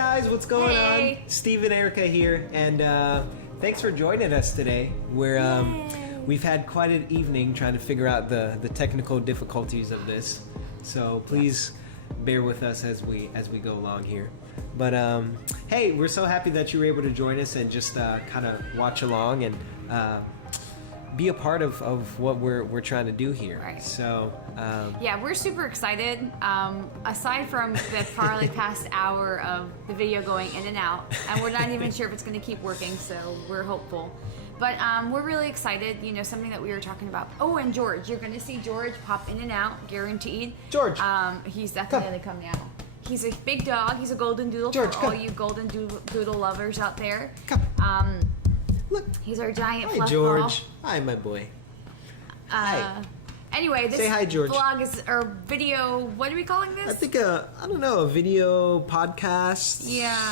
guys, what's going Hey. on? Steve and Erica here, and thanks for joining us today. We've had quite an evening trying to figure out the technical difficulties of this, so please bear with us as we go along here. But hey, we're so happy that you were able to join us and just kind of watch along and be a part of what we're trying to do here. Right. So yeah, we're super excited. Aside from the probably past hour of the video going in and out, and we're not even sure if it's going to keep working, so we're hopeful. But we're really excited. You know, something that we were talking about. Oh, and George, you're going to see George pop in and out, guaranteed. George, he's definitely coming out. He's a big dog. He's a golden doodle. George, for all you golden doodle lovers out there. Come. Look. He's our giant Hi, fluff George. ball. Hi, my boy. Hi. Anyway, this Say hi, George. vlog is, or video, what are we calling this? I think I don't know, a video podcast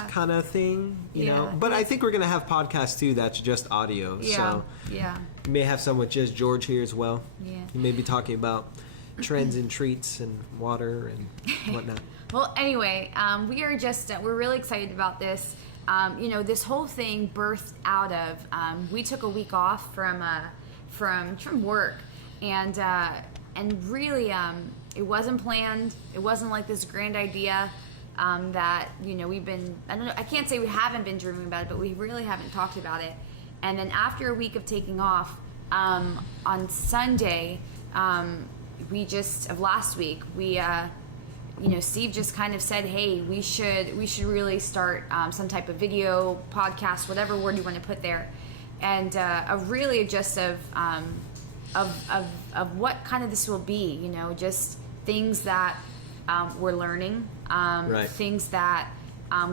kind of thing, you Yeah. know. But I think we're gonna have podcasts too. That's just audio. So yeah. you may have some with just George here as well. Yeah. You may be talking about trends and treats and water and whatnot. Well, anyway, we are just we're really excited about this. You know, this whole thing birthed out of we took a week off from work, and really it wasn't planned. It wasn't like this grand idea that, you know, we've been, I don't know, I can't say we haven't been dreaming about it, but we really haven't talked about it. And then after a week of taking off, on Sunday, of last week, you know, Steve just kind of said, hey, we should really start some type of video podcast, whatever word you want to put there, and really just of what kind of this will be, you know, just things that we're learning, things that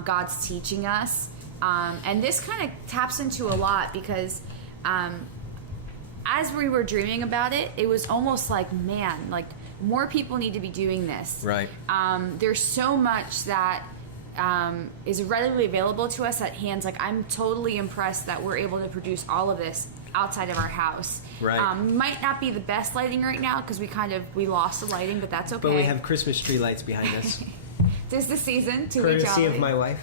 God's teaching us, and this kind of taps into a lot because as we were dreaming about it, it was almost like, man, like, more people need to be doing this. Right. There's so much that is readily available to us at hands. Like, I'm totally impressed that we're able to produce all of this outside of our house. Right. Might not be the best lighting right now because we lost the lighting, but that's okay. But we have Christmas tree lights behind us. Tis the season to Courtesy of my wife.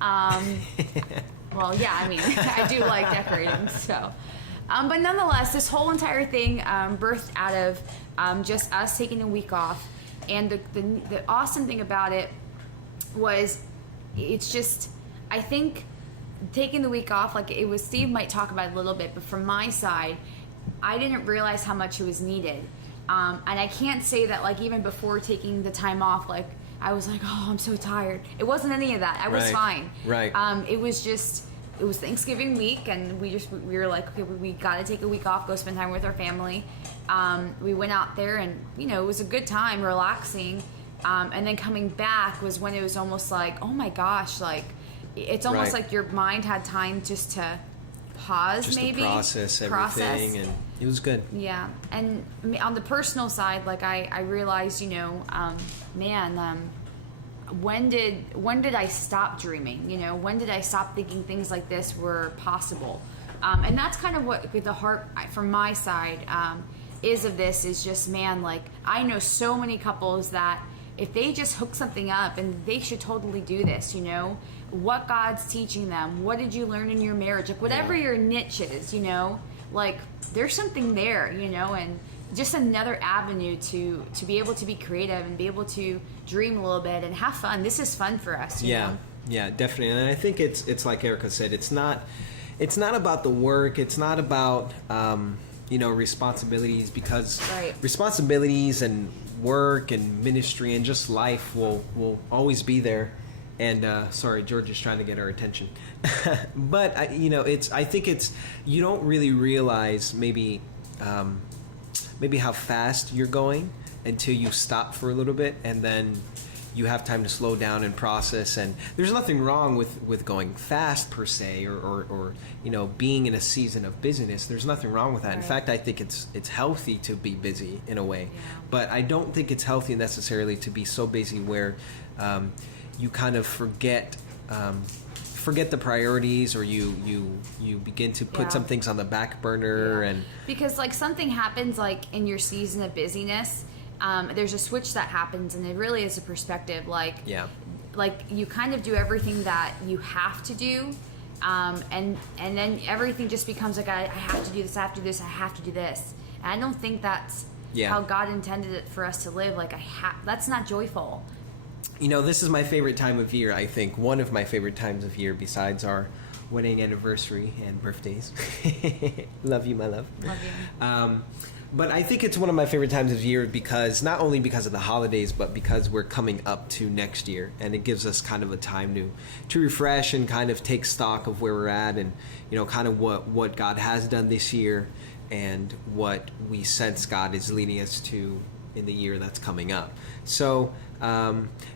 Well, yeah, I mean, I do like decorating, so. But nonetheless, this whole entire thing birthed out of just us taking a week off. And the awesome thing about it was it's just, I think, taking the week off, like it was, Steve might talk about it a little bit, but from my side, I didn't realize how much it was needed. And I can't say that, like, even before taking the time off, like, I was like, oh, I'm so tired. It wasn't any of that. I was fine. Right. It was Thanksgiving week, and we were like, okay, we got to take a week off, go spend time with our family. We went out there, and, you know, it was a good time, relaxing. And then coming back was when it was almost like, oh my gosh, like, it's almost like your mind had time just to pause, just maybe to process everything, and it was good. Yeah. And on the personal side, like, I realized, you know, when did I stop dreaming? You know, when did I stop thinking things like this were possible? And that's kind of what the heart from my side is of this, is just, man, like, I know so many couples that if they just hook something up, and they should totally do this, you know, what God's teaching them, what did you learn in your marriage, like, whatever your niche is, you know, like, there's something there, you know, and just another avenue to be able to be creative and be able to dream a little bit and have fun. This is fun for us, you know? Yeah, definitely. And I think it's like Erica said, it's not about the work, it's not about you know, responsibilities, because responsibilities and work and ministry and just life will always be there. And sorry, George is trying to get our attention. But you know, I think you don't really realize maybe how fast you're going until you stop for a little bit, and then you have time to slow down and process. And there's nothing wrong with going fast per se, or you know, being in a season of busyness. There's nothing wrong with that. In fact, I think it's healthy to be busy in a way. But I don't think it's healthy necessarily to be so busy where you kind of forget the priorities, or you begin to put some things on the back burner. And because, like, something happens, like, in your season of busyness, there's a switch that happens, and it really is a perspective. Like, like you kind of do everything that you have to do, and then everything just becomes like I have to do this, I have to do this, I have to do this. And I don't think that's how God intended it for us to live. Like that's not joyful. You know, this is my favorite time of year. I think one of my favorite times of year, besides our wedding anniversary and birthdays. Love you, my love. Love you. But I think it's one of my favorite times of year because not only because of the holidays, but because we're coming up to next year, and it gives us kind of a time to refresh and kind of take stock of where we're at, and you know, kind of what God has done this year and what we sense God is leading us to in the year that's coming up. So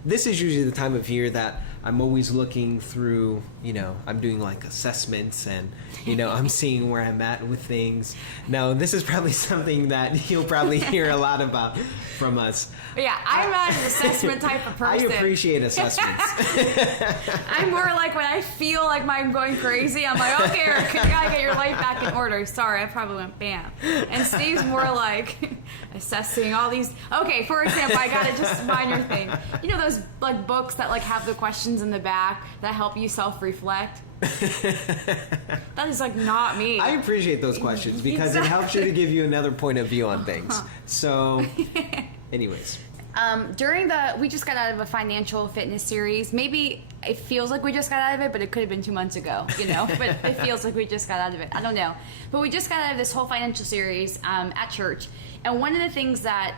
this is usually the time of year that I'm always looking through, you know, I'm doing like assessments and, you know, I'm seeing where I'm at with things. Now, this is probably something that you'll probably hear a lot about from us. But yeah, I'm not an assessment type of person. I appreciate assessments. I'm more like when I feel like I'm going crazy, I'm like, okay, Eric, you gotta get your life back in order. Sorry, I probably went bam. And Steve's more like assessing all these. Okay, for example, I got just minor thing. You know those like books that like have the questions in the back that help you self-reflect? That is like not me. I appreciate those questions because it helps you to give you another point of view on things. So, anyways. We just got out of a financial fitness series. Maybe it feels like we just got out of it, but it could have been 2 months ago, you know, but it feels like we just got out of it. I don't know. But we just got out of this whole financial series at church. And one of the things that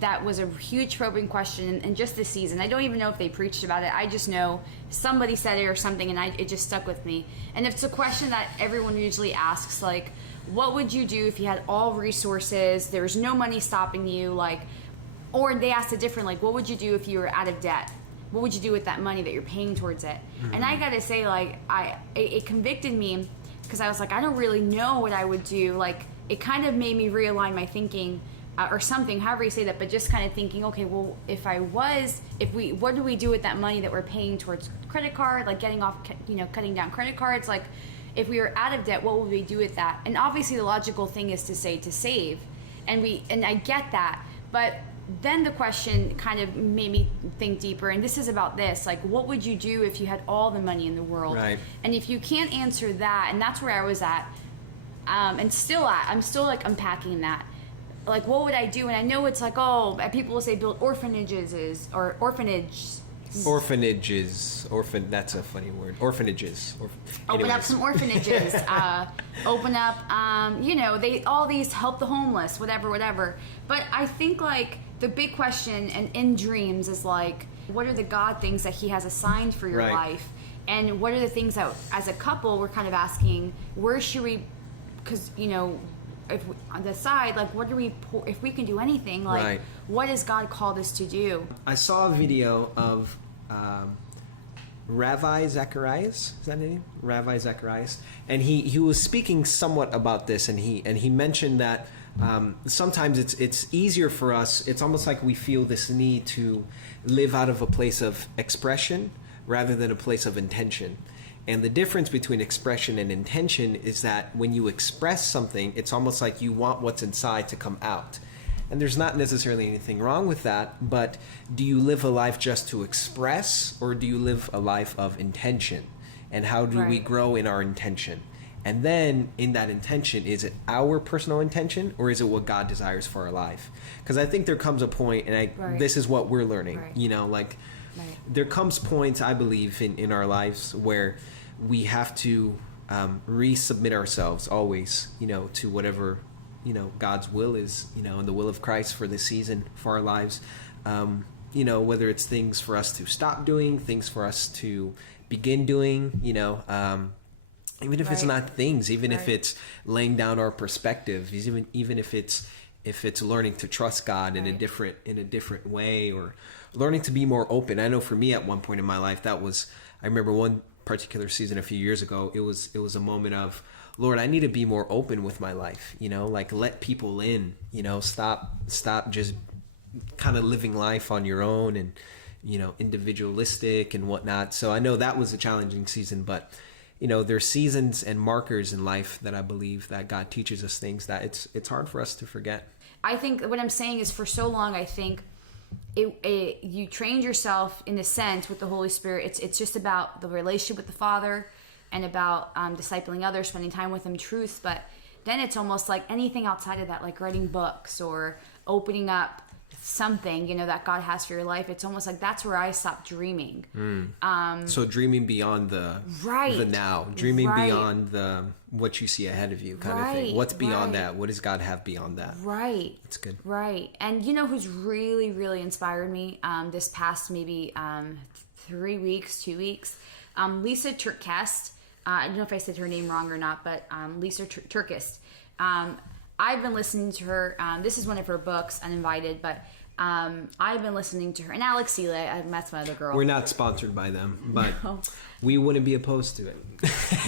that was a huge probing question in just this season, I don't even know if they preached about it. I just know somebody said it or something, and it just stuck with me. And it's a question that everyone usually asks, like, what would you do if you had all resources, there was no money stopping you, like, or they asked it different, like, what would you do if you were out of debt? What would you do with that money that you're paying towards it? Mm-hmm. And I gotta say, like, it convicted me because I was like, I don't really know what I would do. Like, it kind of made me realign my thinking or something, however you say that, but just kind of thinking, okay, well, what do we do with that money that we're paying towards credit card, like getting off, you know, cutting down credit cards? Like, if we were out of debt, what would we do with that? And obviously the logical thing is to say to save. And I get that, but then the question kind of made me think deeper, and this is about this, like, what would you do if you had all the money in the world? Right. And if you can't answer that, and that's where I was at, I'm still like unpacking that. Like, what would I do? And I know it's like, people will say build orphanages. That's a funny word. Orphanages. Open up some orphanages. Open up, all these help the homeless, whatever. But I think, like, the big question and in dreams is, like, what are the God things that he has assigned for your life? And what are the things that, as a couple, we're kind of asking, where should we, because, you know, if we, on the side, like, what do we, if we can do anything, like, what has God called us to do? I saw a video of Ravi Zacharias, is that his name? Ravi Zacharias, and he was speaking somewhat about this, and he mentioned that sometimes it's easier for us. It's almost like we feel this need to live out of a place of expression rather than a place of intention. And the difference between expression and intention is that when you express something, it's almost like you want what's inside to come out. And there's not necessarily anything wrong with that, but do you live a life just to express, or do you live a life of intention? And how do we grow in our intention? And then in that intention, is it our personal intention, or is it what God desires for our life? Because I think there comes a point, and this is what we're learning, you know, like, there comes points, I believe, in our lives where we have to resubmit ourselves always, you know, to whatever, you know, God's will is, you know, and the will of Christ for this season, for our lives. You know, whether it's things for us to stop doing, things for us to begin doing, you know, even if it's not things, even if it's laying down our perspective, even if it's learning to trust God in a different way, or learning to be more open. I know for me at one point in my life, I remember one particular season a few years ago, it was a moment of, Lord, I need to be more open with my life, you know, like, let people in, you know, stop just kind of living life on your own and, you know, individualistic and whatnot. So I know that was a challenging season, but, you know, there's seasons and markers in life that I believe that God teaches us things that it's hard for us to forget. I think what I'm saying is, for so long, I think you trained yourself in a sense with the Holy Spirit. It's just about the relationship with the Father and about discipling others, spending time with Him, truth. But then it's almost like anything outside of that, like writing books or opening up something, you know, that God has for your life. It's almost like that's where I stopped dreaming. So dreaming beyond the now, dreaming beyond what you see ahead of you, kind of thing. What's beyond that? What does God have beyond that? Right. That's good. Right. And you know who's really, really inspired me this past maybe 3 weeks, 2 weeks? Lisa Turkest. I don't know if I said her name wrong or not, but Lisa Turkest. I've been listening to her. This is one of her books, Uninvited, but I've been listening to her. And Alex Seeley, that's my other girl. We're not sponsored by them, but we wouldn't be opposed to it.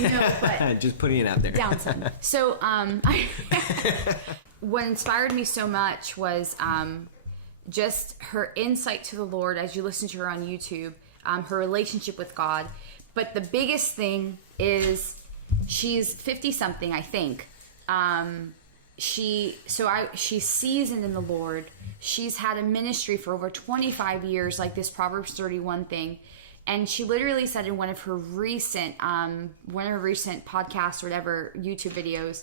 No, but just putting it out there. Down some. So what inspired me so much was just her insight to the Lord as you listen to her on YouTube, her relationship with God. But the biggest thing is she's 50-something, I think. She's seasoned in the Lord. She's had a ministry for over 25 years, like this Proverbs 31 thing. And she literally said in one of her recent podcasts or whatever, YouTube videos,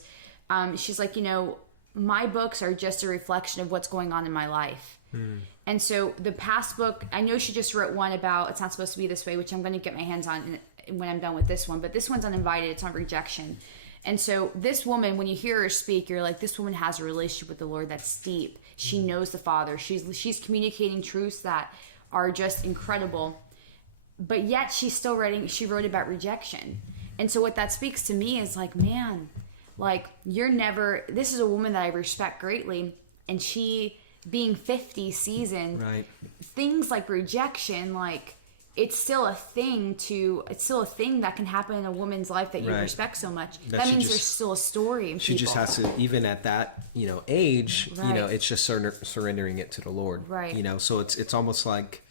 she's like, you know, my books are just a reflection of what's going on in my life. And so the past book, I know she just wrote one about It's Not Supposed to Be This Way, which I'm going to get my hands on when I'm done with this one. But this one's Uninvited. It's on rejection. And so this woman, when you hear her speak, you're like, this woman has a relationship with the Lord that's deep. She knows the Father. She's communicating truths that are just incredible. But yet she wrote about rejection. And so what that speaks to me is like, man, like this is a woman that I respect greatly. And she, being 50, seasoned, right, things like rejection, like, it's still a thing that can happen in a woman's life that you respect so much. That means there's still a story in she people. Just has to, even at that, you know, age, you know, it's just surrendering it to the Lord. Right. You know, so it's almost like,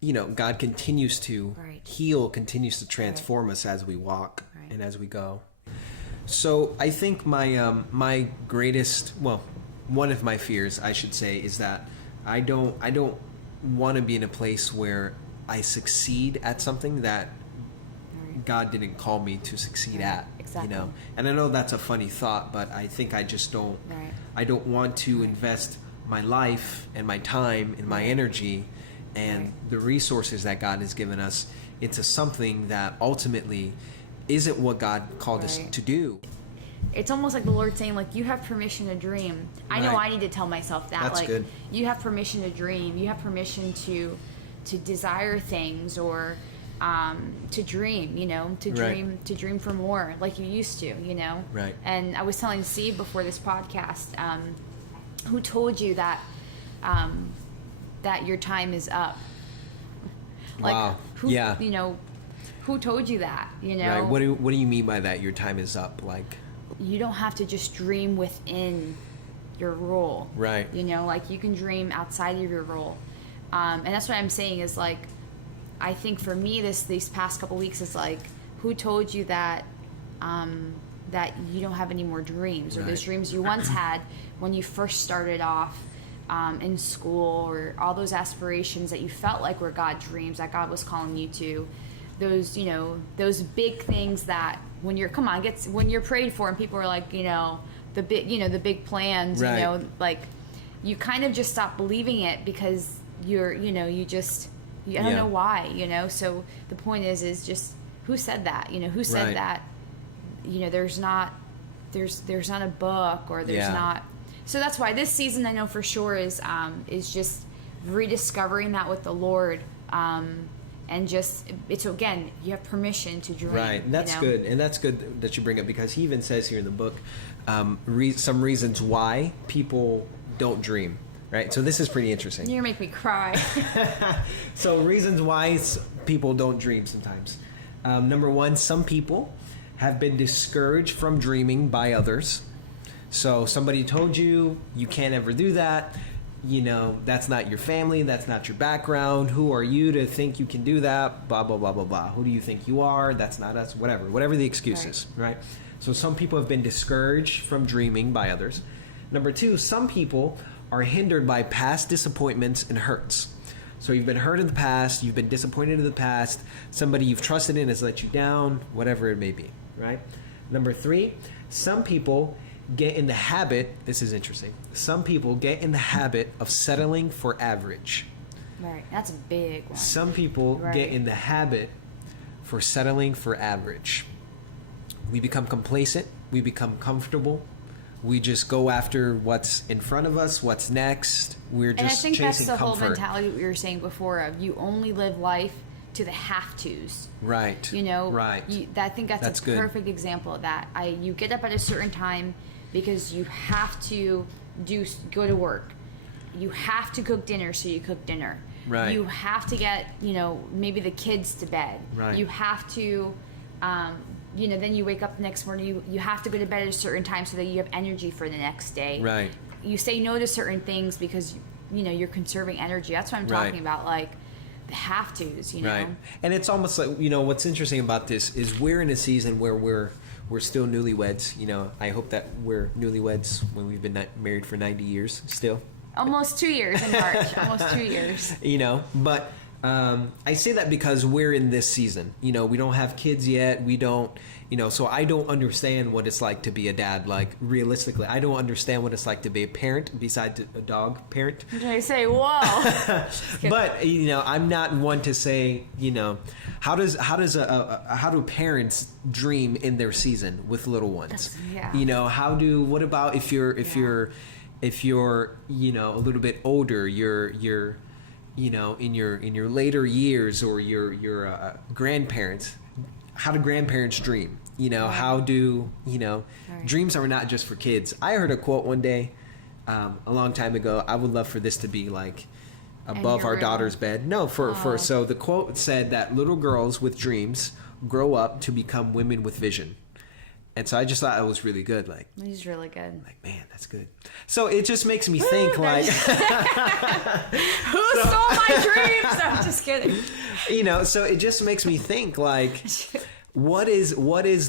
you know, God continues to heal, continues to transform us as we walk and as we go. So I think my greatest, well, one of my fears, I should say, is that I don't want to be in a place where I succeed at something that God didn't call me to succeed at. Exactly. You know, and I know that's a funny thought, but I think I just don't. I don't want to invest my life and my time and my energy and the resources that God has given us into something that ultimately isn't what God called us to do. It's almost like the Lord saying, like, you have permission to dream. I know I need to tell myself that. That's like, good. You have permission to dream. You have permission to desire things or to dream, you know, to dream for more like you used to, you know. Right. And I was telling Steve before this podcast, who told you that that your time is up? Like, wow. You know, who told you that? You know. Right. What do you mean by that? Your time is up, like. You don't have to just dream within your role. Right. You know, like you can dream outside of your role. And that's what I'm saying is like, I think for me, these past couple weeks is like, who told you that that you don't have any more dreams or those dreams you once had when you first started off in school, or all those aspirations that you felt like were God's dreams that God was calling you to, those, you know, those big things that when you're prayed for and people are like, you know, the big plans, you know, like you kind of just stop believing it because I don't know why, you know. So the point is just who said that, you know, who said that, you know, there's not a book or there's not. So that's why this season I know for sure is just rediscovering that with the Lord, and just it's again, you have permission to dream. Right, and that's good, and that's good that you bring up, because he even says here in the book some reasons why people don't dream. Right, so this is pretty interesting. You're gonna make me cry. So reasons why people don't dream sometimes. Number one, some people have been discouraged from dreaming by others. So somebody told you can't ever do that. You know, that's not your family, that's not your background. Who are you to think you can do that? Blah, blah, blah, blah, blah. Who do you think you are? That's not us, whatever the excuse is, right? So some people have been discouraged from dreaming by others. Number two, some people are hindered by past disappointments and hurts. So you've been hurt in the past, you've been disappointed in the past, somebody you've trusted in has let you down, whatever it may be, right? Number 3, some people get in the habit, this is interesting, some people get in the habit of settling for average. Right, that's a big one. Some people get in the habit for settling for average. We become complacent, we become comfortable, we just go after what's in front of us, what's next. We're just and I think chasing that's the comfort. whole mentality we were saying before of you only live life to the have-tos. Right. You know? Right. I think that's a good. perfect example of that. You get up at a certain time because you have to go to work. You have to cook dinner, so you cook dinner. Right. You have to get, maybe the kids to bed. Right. You have to, then you wake up the next morning, you have to go to bed at a certain time so that you have energy for the next day. Right. You say no to certain things because, you're conserving energy. That's what I'm talking about, like the have-tos, Right. And it's almost like, what's interesting about this is we're in a season where we're still newlyweds. I hope that we're newlyweds when we've been married for 90 years still. Almost 2 years in March. Almost 2 years. But I say that because we're in this season. We don't have kids yet. We don't, so I don't understand what it's like to be a dad. Like, realistically, I don't understand what it's like to be a parent besides a dog parent. I say, whoa. But, I'm not one to say, how do parents dream in their season with little ones? Yeah. What about if you're a little bit older, you're in your later years, or your grandparents, how do grandparents dream? How do dreams are not just for kids. I heard a quote one day a long time ago. I would love for this to be like above our daughter's bed. No, so the quote said that little girls with dreams grow up to become women with vision. And so I just thought it was really good. Like, he's really good. Like, man, that's good. So it just makes me think, like, who stole my dreams? No, I'm just kidding. So it just makes me think, like, what is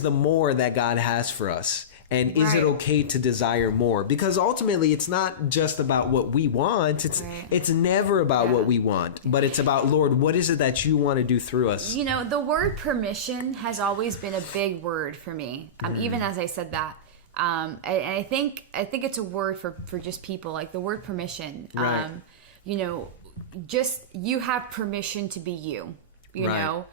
the more that God has for us? And is it okay to desire more? Because ultimately, it's not just about what we want. It's never about what we want, but it's about, Lord, what is it that you want to do through us? The word permission has always been a big word for me. Even as I said that, and I think it's a word for just people, like the word permission. Right. Just you have permission to be you. You know.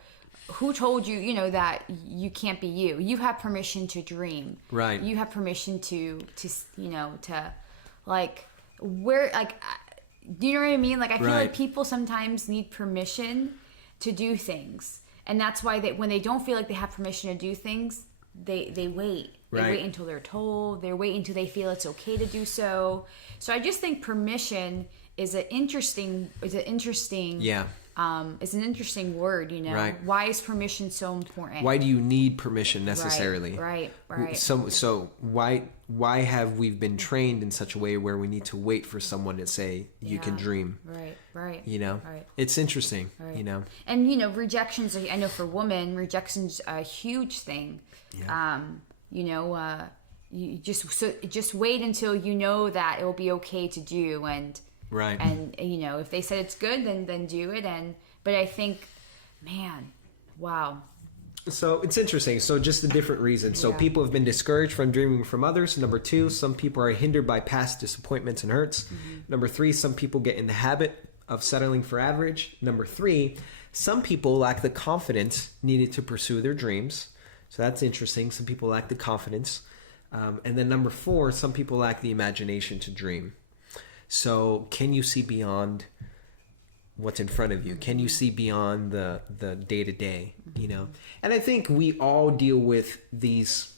Who told you, that you can't be you? You have permission to dream. Right. You have permission to like, where, like, do you know what I mean? Like, I feel like people sometimes need permission to do things. And that's why when they don't feel like they have permission to do things, they wait. They wait until they're told. They wait until they feel it's okay to do so. So I just think permission is an interesting Yeah. It's an interesting word, Right. Why is permission so important? Why do you need permission necessarily? Right. So why have we been trained in such a way where we need to wait for someone to say you can dream? Right. Right. It's interesting. Right. And rejections. I know for women, rejection's a huge thing. Yeah. You just wait until you know that it will be okay to do, and if they said it's good, then do it. But I think, man, wow. So it's interesting. So just the different reasons. So people have been discouraged from dreaming from others. Number 2, some people are hindered by past disappointments and hurts. Number 3, some people get in the habit of settling for average. Number 3, some people lack the confidence needed to pursue their dreams. So that's interesting. Some people lack the confidence. And then number 4, some people lack the imagination to dream. So can you see beyond what's in front of you? Can you see beyond the day-to-day, And I think we all deal with these,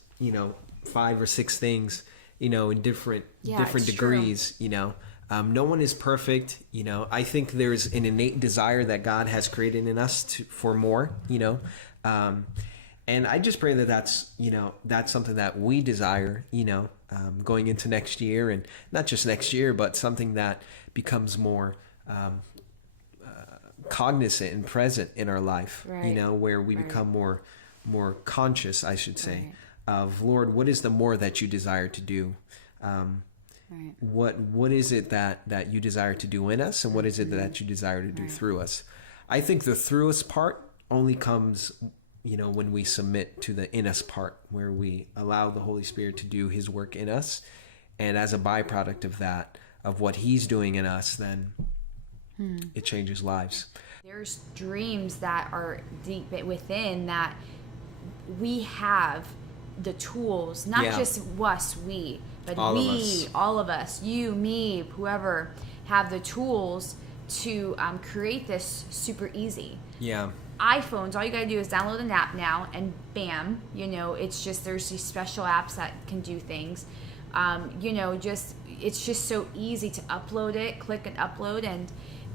5 or 6 things, in different degrees, No one is perfect, I think there's an innate desire that God has created in us for more, and I just pray that that's something that we desire, going into next year, and not just next year, but something that becomes more cognizant and present in our life, where we become more conscious, I should say, of, Lord, what is the more that you desire to do? Right. What is it that you desire to do in us, and what is it that you desire to do through us? I think the through us part only comes, when we submit to the in us part, where we allow the Holy Spirit to do his work in us. And as a byproduct of that, of what he's doing in us, then it changes lives. There's dreams that are deep within that we have the tools, not just us, but all of us, you, me, whoever, have the tools to create this super easy. Yeah. iPhones, all you gotta do is download an app now, and bam, it's just, there's these special apps that can do things. It's just so easy to upload it, click and upload,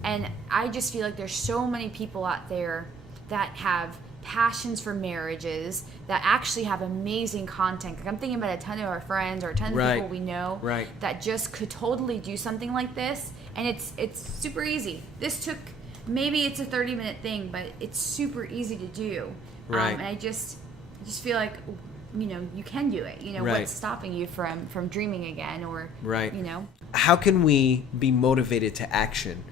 and I just feel like there's so many people out there that have passions for marriages, that actually have amazing content. Like, I'm thinking about a ton of our friends or a ton of people we know that just could totally do something like this, and it's super easy. This took, maybe it's a 30-minute thing, but it's super easy to do. And I just feel like, you can do it. What's stopping you from dreaming again, or How can we be motivated to action?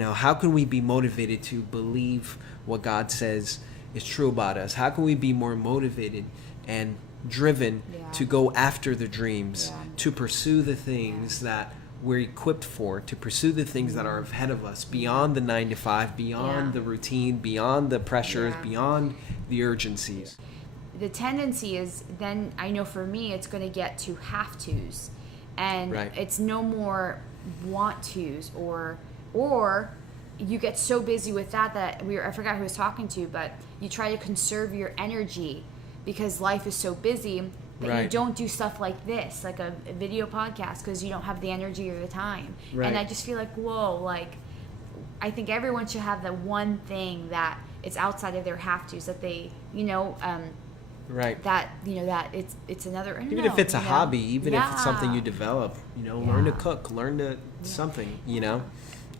How can we be motivated to believe what God says is true about us? How can we be more motivated and driven to go after the dreams, to pursue the things that we're equipped for, to pursue the things that are ahead of us, beyond the 9 to 5, beyond the routine, beyond the pressures, beyond the urgencies? The tendency is, then, I know for me, it's going to get to have tos, and it's no more want tos, or you get so busy with that I forgot who I was talking to, but you try to conserve your energy because life is so busy that you don't do stuff like this, like a video podcast, because you don't have the energy or the time. And I just feel like, whoa, like, I think everyone should have the one thing that it's outside of their have tos, that they, that that it's another, even if it's a hobby, even if it's something you develop, learn to cook, learn to something,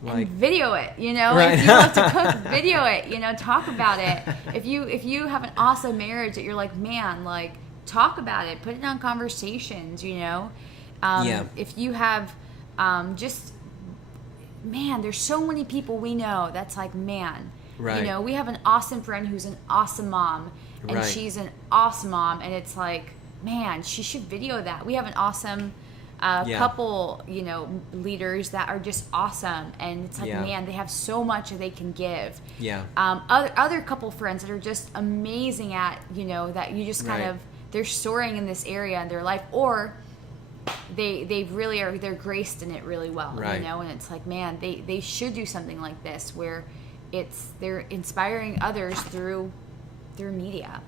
like, and video it, if you love to cook, video it, talk about it. If you have an awesome marriage that you're like, man, like, talk about it, put it on conversations, if you have there's so many people we know that's like, man, we have an awesome friend who's an awesome mom, and she's an awesome mom, and it's like, man, she should video that. We have an awesome couple, leaders that are just awesome, and it's like, man, they have so much that they can give. Other couple friends that are just amazing at, that you just kind of, they're soaring in this area in their life, or they really are, they're graced in it really well, and it's like, man, they should do something like this, where they're inspiring others through media,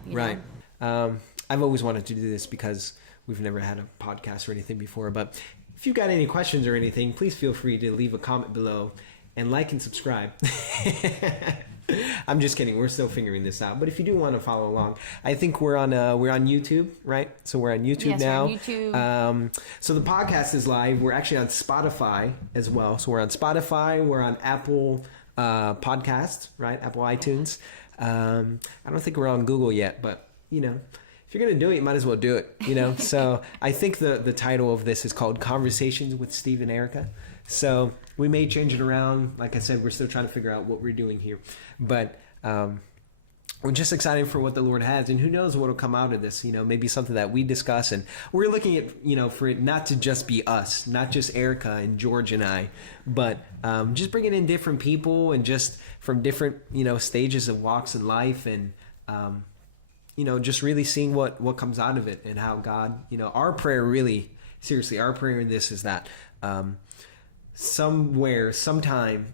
I've always wanted to do this because we've never had a podcast or anything before, but if you've got any questions or anything, please feel free to leave a comment below and like and subscribe. I'm just kidding. We're still figuring this out. But if you do want to follow along, I think we're on YouTube, right? So we're on YouTube now. We're on YouTube. So the podcast is live. We're actually on Spotify as well. So we're on Spotify. We're on Apple Podcasts, right? Apple iTunes. I don't think we're on Google yet, but if you're going to do it, you might as well do it, So I think the title of this is called Conversations with Steve and Erica. So we may change it around. Like I said, we're still trying to figure out what we're doing here. But we're just excited for what the Lord has. And who knows what will come out of this, maybe something that we discuss. And we're looking at, for it not to just be us, not just Erica and George and I, but just bringing in different people and just from different, stages of walks in life, and just really seeing what comes out of it, and how God, our prayer, really, seriously, our prayer in this is that somewhere, sometime,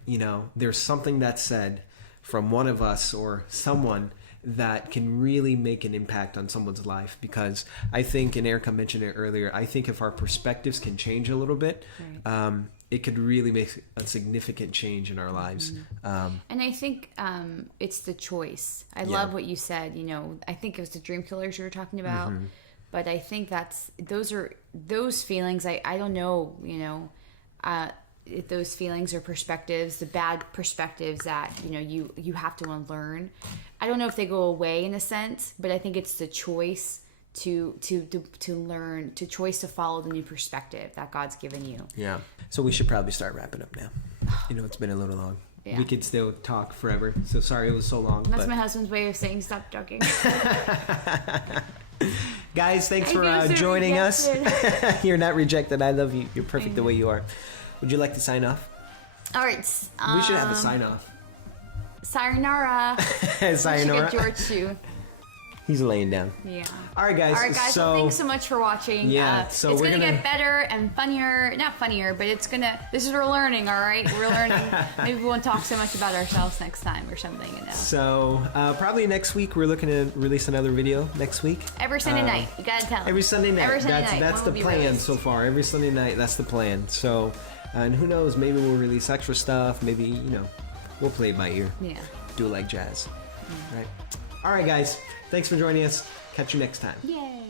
there's something that's said from one of us or someone that can really make an impact on someone's life. Because I think, and Erica mentioned it earlier, I think if our perspectives can change a little bit, it could really make a significant change in our lives. And I think it's the choice. I love what you said. I think it was the dream killers you were talking about. But I think those feelings. I don't know, if those feelings or perspectives, the bad perspectives that, you have to unlearn. I don't know if they go away in a sense, but I think it's the choice to learn, to choice to follow the new perspective that God's given you. Yeah. So we should probably start wrapping up now. It's been a little long. Yeah. We could still talk forever. So sorry it was so long. That's my husband's way of saying stop talking. Guys, thanks for joining us. You're not rejected. I love you. You're perfect the way you are. Would you like to sign off? All right. We should have a sign off. Sayonara. Sayonara. We should get George too. He's laying down. Yeah. All right, guys. So, well, thanks so much for watching. Yeah. So it's we're gonna get better and funnier. Not funnier, but it's gonna. This is we're learning. All right, we're learning. Maybe we won't talk so much about ourselves next time or something. So probably next week we're looking to release another video next week. Every Sunday night. You gotta tell them. Every Sunday night. Every Sunday night. That's the plan so far. Every Sunday night. That's the plan. So, and who knows? Maybe we'll release extra stuff. Maybe we'll play it by ear. Yeah. Do it like jazz. Right. All right, guys. Thanks for joining us. Catch you next time. Yay.